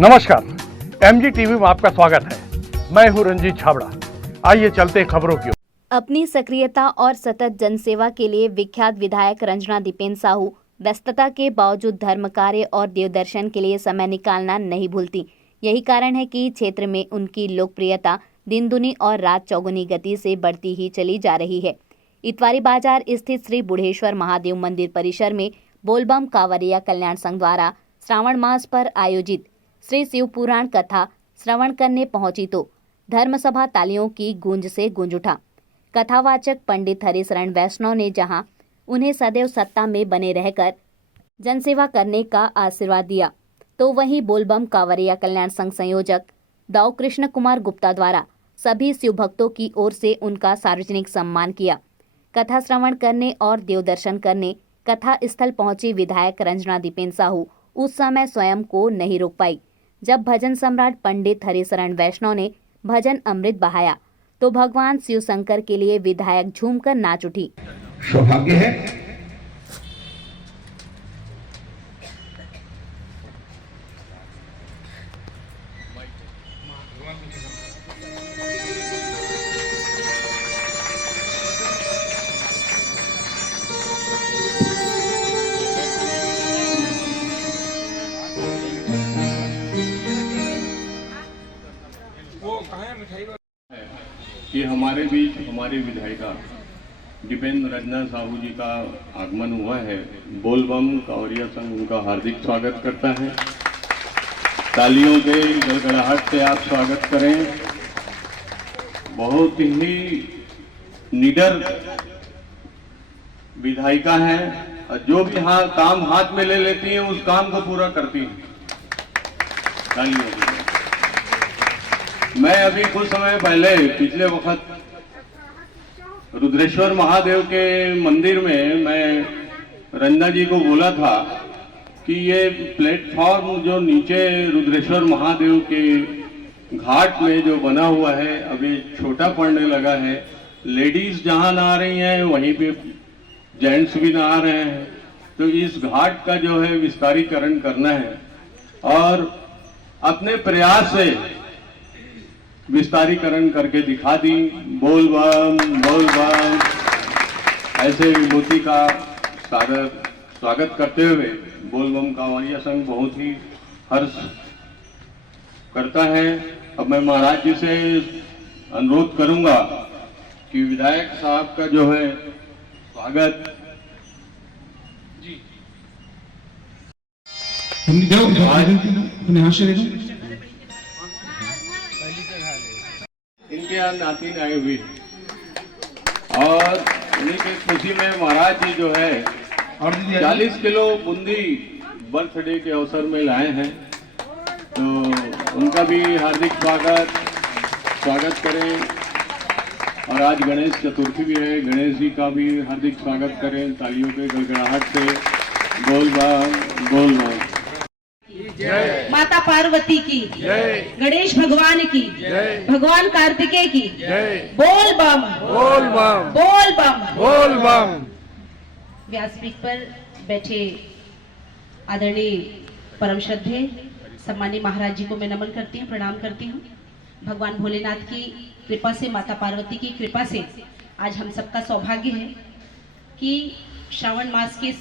नमस्कार, MG TV में आपका स्वागत है। मैं हूं रंजीत छाबड़ा। आइए चलते हैं खबरों की ओर। अपनी सक्रियता और सतत जनसेवा के लिए विख्यात विधायक रंजना दीपेन साहू व्यस्तता के बावजूद धर्म कार्य और देवदर्शन के लिए समय निकालना नहीं भूलती। यही कारण है कि क्षेत्र में उनकी लोकप्रियता दिन दुनी और रात चौगुनी गति से बढ़ती ही चली जा रही है। इतवारी बाजार स्थित श्री बुढ़ेश्वर महादेव मंदिर परिसर में बोलबम कांवरिया कल्याण संघ द्वारा श्रावण मास पर आयोजित श्री शिव पुराण कथा श्रवण करने पहुंची तो धर्मसभा तालियों की गूंज से गूंज उठा। कथावाचक पंडित हरिशरण वैष्णव ने जहां उन्हें सदैव सत्ता में बने रहकर जनसेवा करने का आशीर्वाद दिया, तो वहीं बोलबम कांवरिया कल्याण संघ संयोजक दाऊ कृष्ण कुमार गुप्ता द्वारा सभी शिव भक्तों की ओर से उनका सार्वजनिक सम्मान किया। कथा श्रवण करने और देवदर्शन करने कथा स्थल पहुंची विधायक रंजना दीपेन साहू उस समय स्वयं को नहीं रोक पाई। जब भजन सम्राट पंडित हरिशरण वैष्णव ने भजन अमृत बहाया तो भगवान शिव शंकर के लिए विधायक झूमकर नाच उठी। सौभाग्य है कि हमारे बीच हमारी विधायिका दीपेन रंजना साहू जी का आगमन हुआ है। बोलबम कांवरिया संघ उनका हार्दिक स्वागत करता है। तालियों के गड़गड़ाहट से आप स्वागत करें। बहुत ही निडर विधायिका है और जो भी काम हाथ में ले लेती है उस काम को पूरा करती है। तालियों के मैं अभी कुछ समय पहले पिछले वक्त रुद्रेश्वर महादेव के मंदिर में मैं रंजना जी को बोला था कि ये प्लेटफॉर्म जो नीचे रुद्रेश्वर महादेव के घाट में जो बना हुआ है अभी छोटा पड़ने लगा है। लेडीज जहां नहा रही हैं वहीं पे जेंट्स भी नहा रहे हैं, तो इस घाट का जो है विस्तारीकरण करना है और अपने प्रयास से विस्तारीकरण करके दिखा दी। बोल बम ऐसे विभूति का सादर स्वागत करते हुए बोलबम कांवरिया संघ बहुत ही हर्ष करता है। अब मैं महाराज जी से अनुरोध करूंगा कि विधायक साहब का जो है स्वागत इनके यहाँ नातिन आए हुए और उन्हीं के खुशी में महाराज जी जो है 40 किलो बूंदी बर्थडे के अवसर में लाए हैं, तो उनका भी हार्दिक स्वागत करें। और आज गणेश चतुर्थी भी है, गणेश जी का भी हार्दिक स्वागत करें तालियों के गड़गड़ाहट से। बोल बम जय। माता पार्वती की जय, गणेश भगवान की जय, भगवान कार्तिकेय की जय। बोल बम बोल बम बोल बम बोल बम। व्यासपीठ पर बैठे आदरणीय परम श्रद्धेय सम्मानीय महाराज जी को मैं नमन करती हूँ, प्रणाम करती हूँ। भगवान भोलेनाथ की कृपा से, माता पार्वती की कृपा से आज हम सबका सौभाग्य है कि श्रावण मास के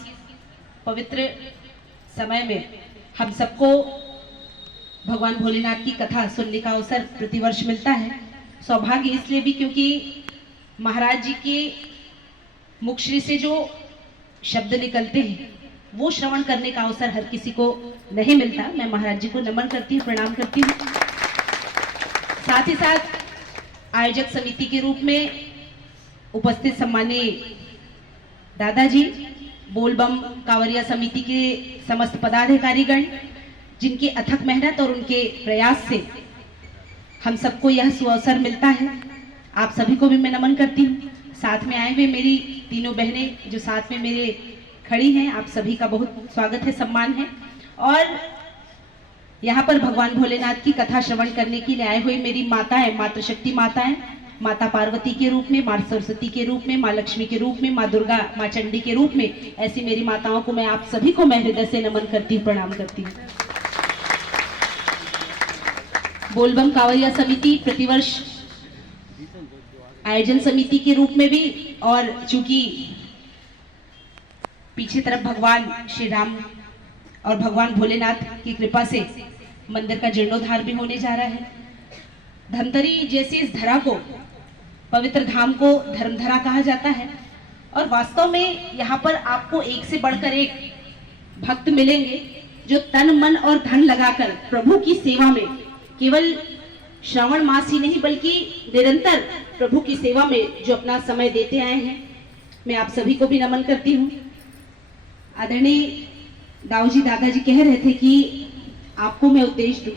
पवित्र समय में हम सबको भगवान भोलेनाथ की कथा सुनने का अवसर प्रतिवर्ष मिलता है। सौभाग्य इसलिए भी क्योंकि महाराज जी के मुखश्री से जो शब्द निकलते हैं वो श्रवण करने का अवसर हर किसी को नहीं मिलता। मैं महाराज जी को नमन करती हूँ, प्रणाम करती हूँ। साथ ही साथ आयोजक समिति के रूप में उपस्थित सम्मानीय दादाजी, बोलबम कांवरिया समिति के समस्त पदाधिकारीगण, जिनकी अथक मेहनत और उनके प्रयास से हम सबको यह सुअवसर मिलता है, आप सभी को भी मैं नमन करती हूँ। साथ में आए हुए मेरी तीनों बहनें जो साथ में मेरे खड़ी हैं, आप सभी का बहुत स्वागत है, सम्मान है। और यहाँ पर भगवान भोलेनाथ की कथा श्रवण करने के लिए आए हुए मेरी माताएं, मातृशक्ति माताएं, माता पार्वती के रूप में, माँ सरस्वती के रूप में, माँ लक्ष्मी के रूप में, माँ दुर्गा, माँ चंडी के रूप में, ऐसी मेरी माताओं को मैं आप सभी को मैं हृदय से नमन करती हूँ, प्रणाम करती हूँ। बोलबम कांवरिया समिति प्रतिवर्ष आयोजन समिति के रूप में भी, और चूंकि पीछे तरफ भगवान श्री राम और भगवान भोलेनाथ की कृपा से मंदिर का जीर्णोद्धार भी होने जा रहा है। धमतरी जैसे इस धरा को, पवित्र धाम को धर्मधरा कहा जाता है, और वास्तव में यहाँ पर आपको एक से बढ़कर एक भक्त मिलेंगे जो तन मन और धन लगाकर प्रभु की सेवा में, केवल श्रावण मास ही नहीं बल्कि निरंतर प्रभु की सेवा में जो अपना समय देते आए हैं। मैं आप सभी को भी नमन करती हूँ। आदरणीय दाऊजी दादाजी कह रहे थे कि आपको मैं उपदेश दूं।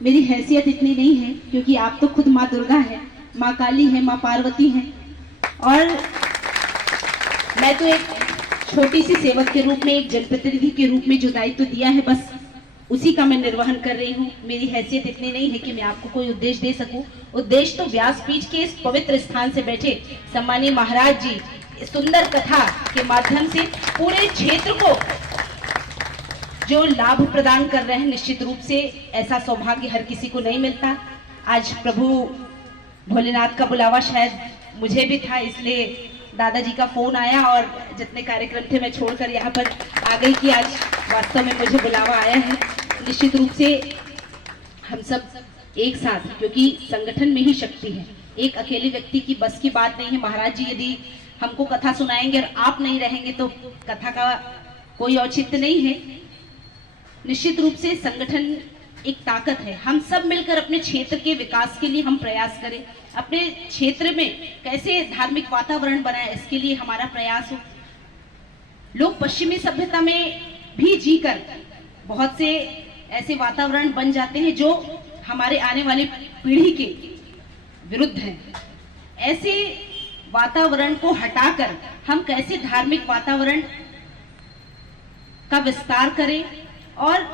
मेरी हैसियत इतनी नहीं है, क्योंकि आप तो खुद माँ दुर्गा है, माँ काली है, माँ पार्वती है, और मैं तो एक छोटी सी सेवक के रूप में, एक जनप्रतिनिधि के रूप में जो दायित्व दिया है, बस उसी का मैं निर्वहन कर रही हूँ। मेरी हैसियत इतनी नहीं है कि मैं आपको कोई उपदेश दे सकूं। उपदेश तो व्यासपीठ के इस पवित्र स्थान से बैठे सम्मानीय महाराज जी इस सुंदर कथा के माध्यम से पूरे क्षेत्र को जो लाभ प्रदान कर रहे हैं। निश्चित रूप से ऐसा सौभाग्य हर किसी को नहीं मिलता। आज प्रभु भोलेनाथ का बुलावा शायद मुझे भी था, इसलिए दादाजी का फोन आया और जितने कार्यक्रम थे मैं छोड़कर यहाँ पर आ गई कि आज वास्तव में मुझे बुलावा आया है। निश्चित रूप से हम सब एक साथ, क्योंकि संगठन में ही शक्ति है, एक अकेले व्यक्ति की बस की बात नहीं है। महाराज जी यदि हमको कथा सुनाएंगे और आप नहीं रहेंगे तो कथा का कोई औचित्य नहीं है। निश्चित रूप से संगठन एक ताकत है। हम सब मिलकर अपने क्षेत्र के विकास के लिए हम प्रयास करें, अपने क्षेत्र में कैसे धार्मिक वातावरण बनाए, इसके लिए हमारा प्रयास हो। लोग पश्चिमी सभ्यता में भी जीकर बहुत से ऐसे वातावरण बन जाते हैं जो हमारे आने वाली पीढ़ी के विरुद्ध हैं। ऐसे वातावरण को हटाकर हम कैसे धार्मिक वातावरण का विस्तार करें, और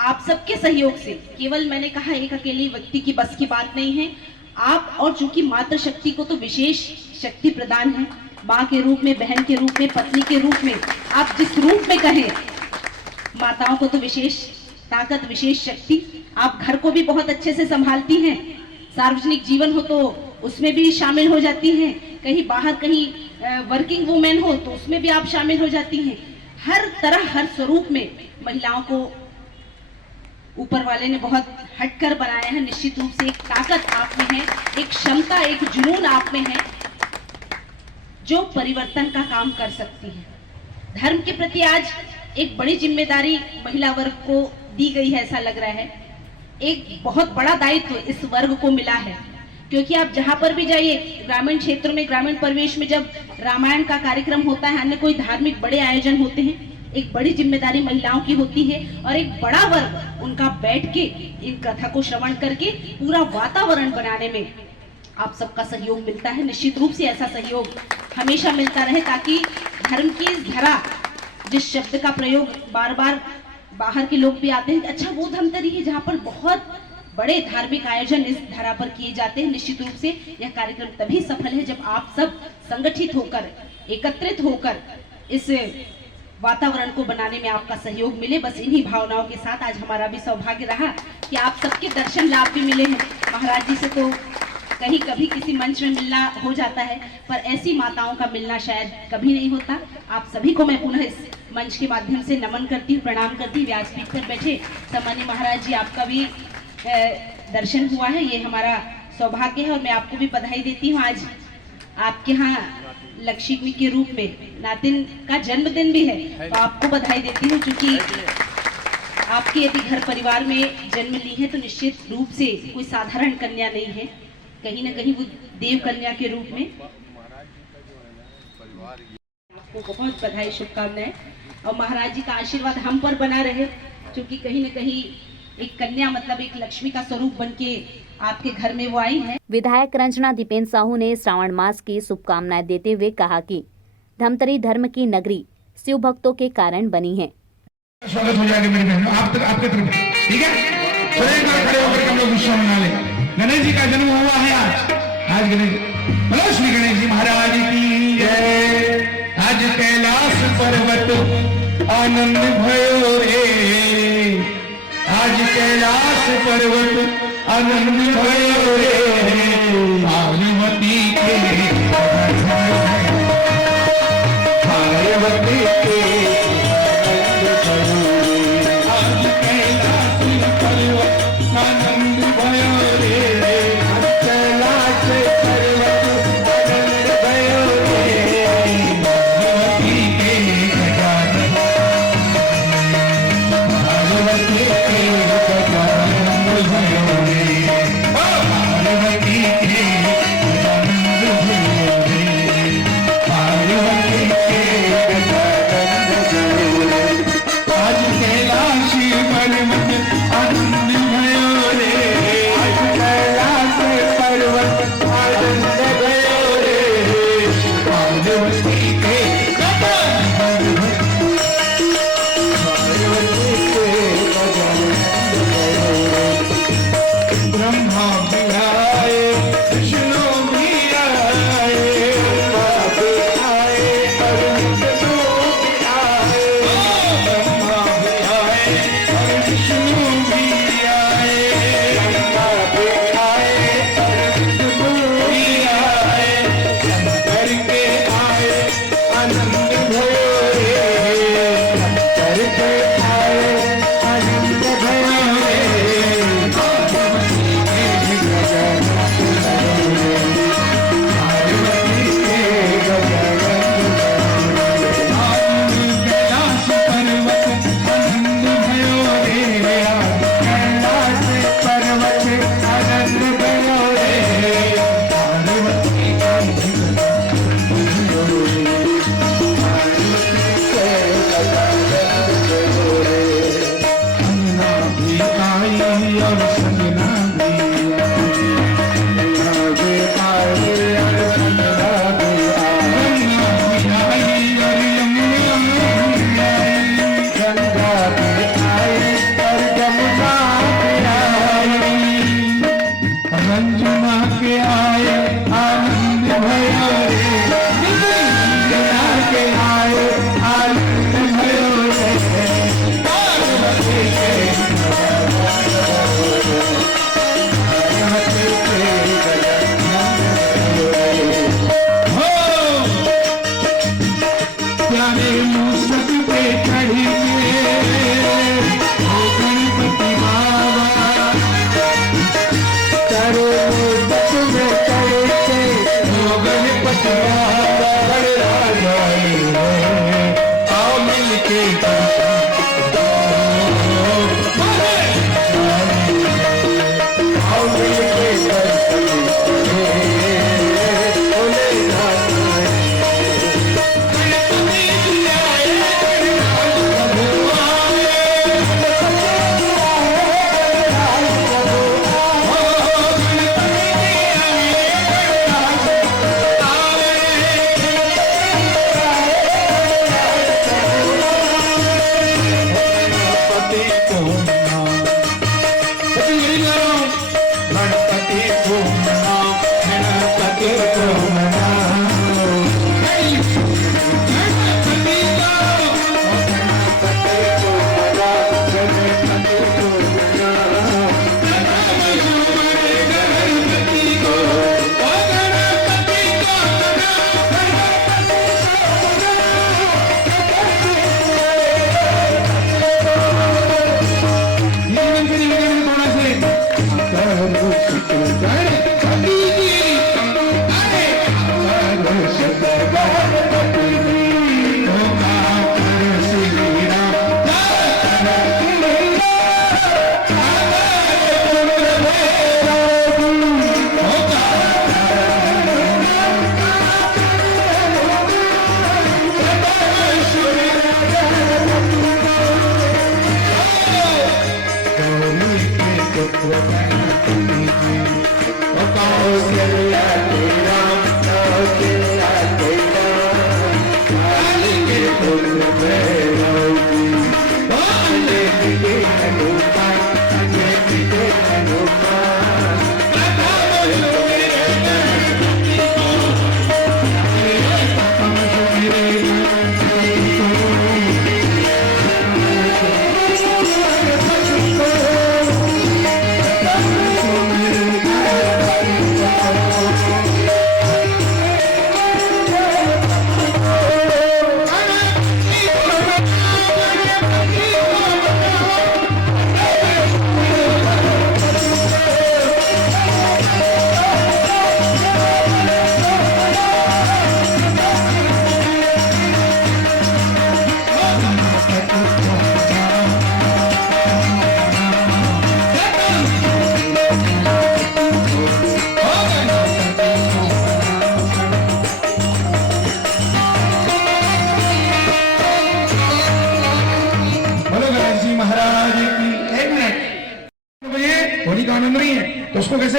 आप सबके सहयोग से, केवल मैंने कहा एक अकेले व्यक्ति की बस की बात नहीं है। आप, और चूंकि मातृ शक्ति को तो विशेष शक्ति प्रदान है, माँ के रूप में, बहन के रूप में, पत्नी के रूप में, आप जिस रूप में कहें, माताओं को तो विशेष ताकत, विशेष शक्ति। आप घर को भी बहुत अच्छे से संभालती हैं, सार्वजनिक जीवन हो तो उसमें भी शामिल हो जाती हैं, कहीं बाहर कहीं वर्किंग वुमेन हो तो उसमें भी आप शामिल हो जाती हैं। हर तरह, हर स्वरूप में महिलाओं को ऊपर वाले ने बहुत हटकर बनाया है। निश्चित रूप से एक ताकत आप में है, एक क्षमता, एक जुनून आप में है जो परिवर्तन का काम कर सकती है। धर्म के प्रति आज एक बड़ी जिम्मेदारी महिला वर्ग को दी गई है, ऐसा लग रहा है। एक बहुत बड़ा दायित्व इस वर्ग को मिला है, क्योंकि आप जहां पर भी जाइए, ग्रामीण क्षेत्रों में, ग्रामीण परिवेश में जब रामायण का कार्यक्रम होता है, अन्य कोई धार्मिक बड़े आयोजन होते हैं, एक बड़ी जिम्मेदारी महिलाओं की होती है, और एक बड़ा वर्ग उनका बैठ के इन कथा को श्रवण करके पूरा वातावरण बनाने में आप सबका सहयोग मिलता है। निश्चित रूप से ऐसा सहयोग हमेशा मिलता रहे, ताकि धर्म की धरा, जिस शब्द का प्रयोग बार बार बाहर के लोग भी आते हैं, अच्छा वो धमतरी है जहाँ पर बहुत बड़े धार्मिक आयोजन इस धरा पर किए जाते हैं। निश्चित रूप से यह कार्यक्रम तभी सफल है जब आप सब संगठित होकर, एकत्रित होकर इस वातावरण को बनाने में आपका सहयोग मिले। बस इन्हीं भावनाओं के साथ आज हमारा भी सौभाग्य रहा कि आप सबके दर्शन लाभ भी मिले हैं। महाराज जी से तो कहीं कभी किसी मंच में मिलना हो जाता है, पर ऐसी माताओं का मिलना शायद कभी नहीं होता। आप सभी को मैं पुनः इस मंच के माध्यम से नमन करती हूँ, प्रणाम करती हूँ। व्यासपीठ पर बैठे सम्मानीय महाराज जी, आपका भी दर्शन हुआ है, ये हमारा सौभाग्य है, और मैं आपको भी बधाई देती हूँ। आज आपके यहाँ लक्ष्मी के रूप में नातिन का जन्मदिन भी है, तो आपको बधाई देती हूँ। क्योंकि आपके यदि घर परिवार में जन्म ली है तो निश्चित रूप से कोई साधारण कन्या नहीं है, कहीं ना कहीं वो देव कन्या के रूप में। आपको बहुत बधाई, शुभकामनाएं, और महाराज जी का आशीर्वाद हम पर बना रहे, क्योंकि कहीं ना कहीं एक कन्या मतलब एक लक्ष्मी का स्वरूप बनके आपके घर में वो आई है। विधायक रंजना दीपेन साहू ने श्रावण मास की शुभकामनाएं देते हुए कहा कि धमतरी धर्म की नगरी शिव भक्तों के कारण बनी है। स्वागत हो जाएगा मेरी बहनों, आपके तरफ, ठीक है? चलिए एक बार खड़े होकर हम लोग विश्व मना ले। गणेश जी का जन्म हुआ है आज गणेश, बोलो श्री गणेश जी महाराज की जय। आज कैलाश पर्वत आनंद भयो रे, आज कैलाश पर्वत आनंद भयो रे पार्वती के पार्वती के आज कैलाश पर्वत आनंद भयो रे कैलाश पर्वत आनंद भयो रे पार्वती के गजानन पार्वती के गजानन भयो रे पार्वती के गजानन भयो रे पार्वती के गजानन भयो रे आज कैलाश पर्वत आनंद भयो रे आज कैलाश पर्वत आनंद भयो रे पार्वती के गजानन पार्वती के गजानन भयो ब्रह्मा भी आए विष्णु भी आए ब्रह्मा भी आए और विष्णु भी आए ब्रह्मा भी आए और विष्णु भी आए ब्रह्मा भी आए और विष्णु भी आए शंकर के आए आनंद भयो रे शंकर के आए आनंद भयो रे कैलाश पर्वत आनंद भयो रे कैलाश पर्वत आनंद भयो रे पार्वती अंगना भी आई और संगना भी आई और संगना भी आई और यमुना भी आई गंगा भी आई और जमुना भी आई रंजना के आए आनंद भयो रे रंजना के आए आनंद भयो रे पार्वती के पार्वती के हो प्यारे मूसक पे चढ़ी हो गणपति बाबा चारों मूसक में चढ़े हो गणपति बाबा बड़े राजा आओ मिलके आओ मिलके गणपति को मनाओ गणपति को मनाओ गणपति को मनाओ गणपति को मनाओ गणपति को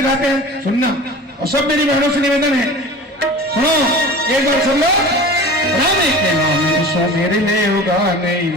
गाते हैं, सुनना। और सब मेरी बहनों से निवेदन है, सुनो एक बार सुन लो। राम के नाम सवेरे ले होगा नहीं।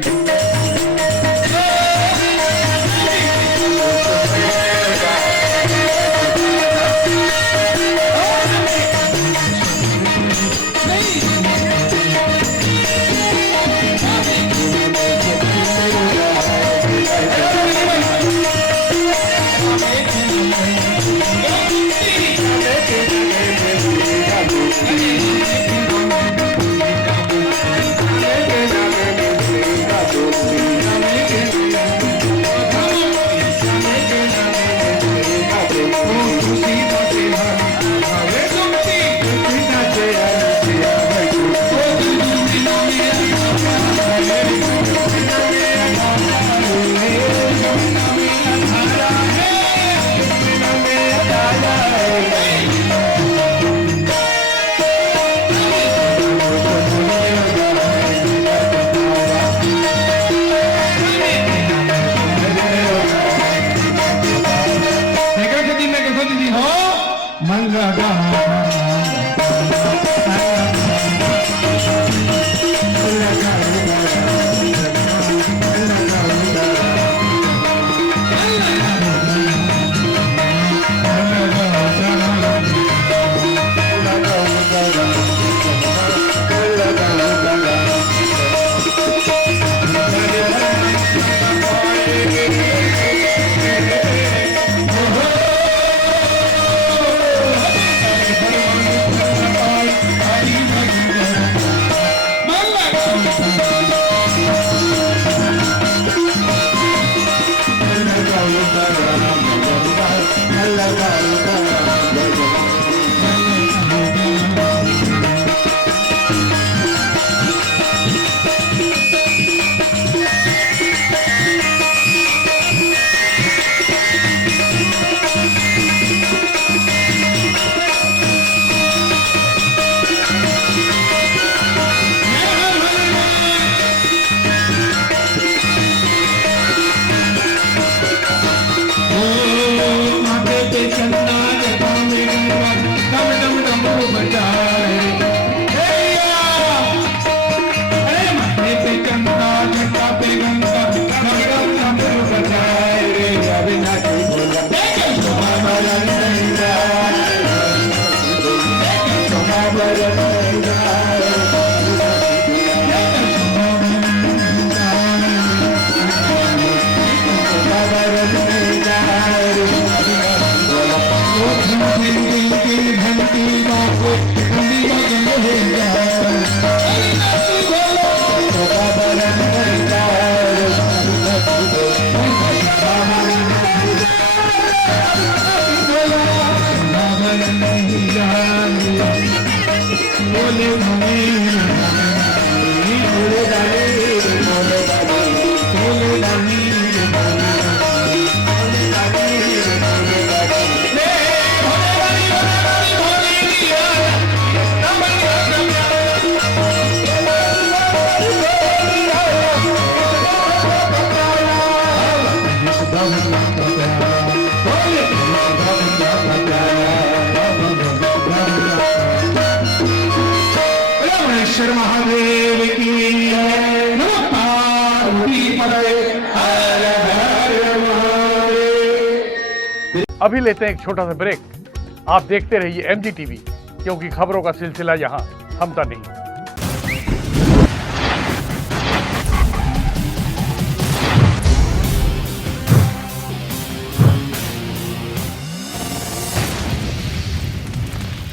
महादेव की अभी लेते हैं एक छोटा सा ब्रेक। आप देखते रहिए MG TV, क्योंकि खबरों का सिलसिला यहाँ थमता नहीं।